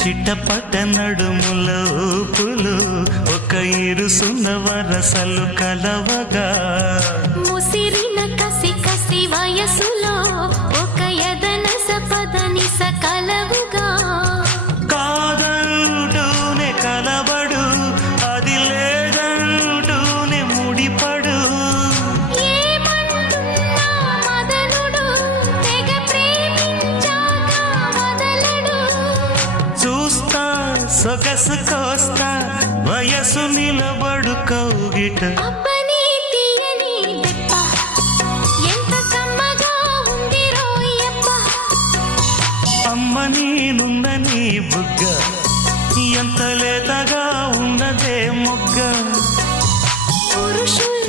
చిట్టపట నడుముల ఊపులు ఒక ఇరుసున్న వరసలు కలవగా ముసిరిన కసి కసి వయసులో ఒక యదన సపదని సకలవుగా కాదంటూనే కలబడు అది లేదంటూనే ముడిపడు ఏమంటున్నా మదనుడు తెగ ప్రేమించాక వదలడు చూస్తా సొగసు కోస్తా వయసు నిలబడు కౌగిట అబ్బని తీయని దెబ్బ ఎంత కమ్మగా ఉంది రోయప్ప అమ్మ నేనున్న నీ బుగ్గ ఎంత లేతగా ఉన్నదే మొగ్గ పురుషుల